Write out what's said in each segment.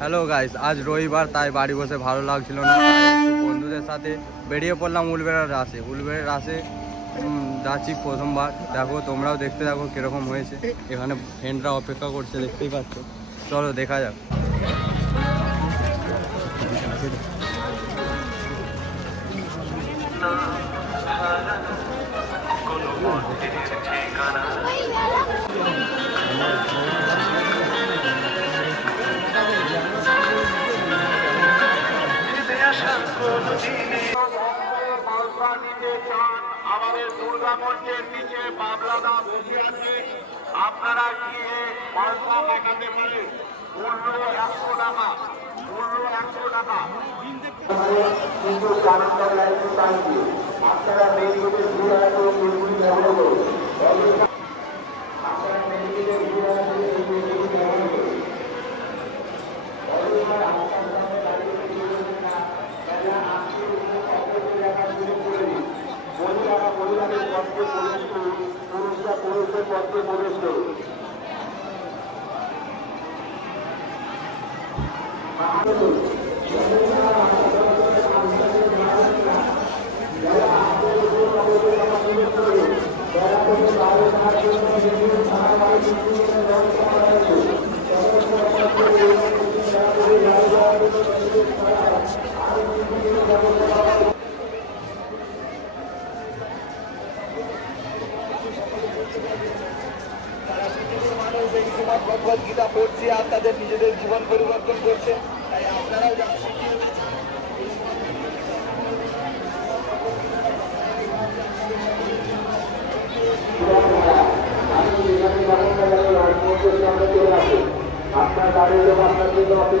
Hello guys আজ রবিবার, তাই বাড়ি বসে ভালো লাগছিল না বন্ধুদের সাথে বেরিয়ে পড়লাম উলবেড়ার রাসে। উলবেড়ের রাসে যাচ্ছি প্রথমবার। দেখো, তোমরাও দেখতে দেখো কীরকম হয়েছে। এখানে ফ্রেন্ডরা অপেক্ষা করছে, দেখতেই পাচ্ছ। চলো, দেখা যাক। নিতে চান আমাদের দুর্গা মঞ্চের নিচে বাবলাদা বসে আছে। আপনারা গিয়ে মালসা পাঠাতে পারেন। মূল্য একশো টাকা, মূল্য একশো টাকা। কিন্তু মহিলারা মহিলাদের পক্ষে প্রবেশ করুন পুরুষরা পুরুষদের পক্ষে মানুষ এই সময় ভগবত গীতা পড়ছে আর তাদের নিজেদের জীবন পরিবর্তন করছে। তাই আপনারাও যা আপনার আপনার জন্য আমাদের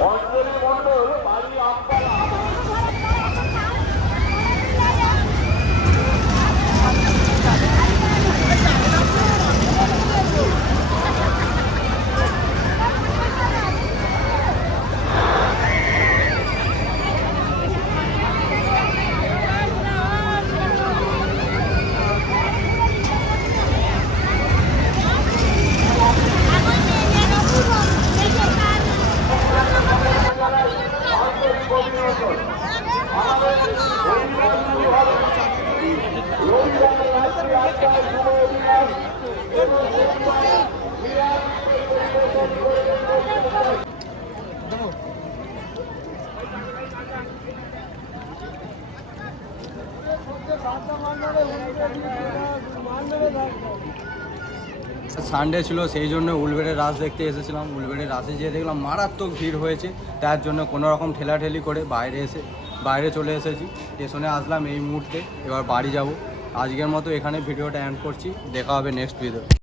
অঞ্জলি মন্ডল বাড়ি আমপাড়া আন্তরিক অভিনন্দন আমাদের রবিবার শুরু হবে রবিবার রাত্রি আটটায় শুভ অভিযান এবং রবিবার বিরাট পরিবর্তন করে সানডে ছিল, সেই জন্য উলবেড়ের রাস দেখতে এসেছিলাম। উলবেড়ের রাসে যেয়ে দেখলাম মারাত্মক ভিড় হয়েছে। তার জন্য কোনো রকম ঠেলাঠেলি করে বাইরে এসে, বাইরে চলে এসেছি। স্টেশনে আসলাম এই মুহূর্তে। এবার বাড়ি যাব। আজকের মতো এখানে ভিডিওটা এন্ড করছি। দেখা হবে নেক্সট ভিডিও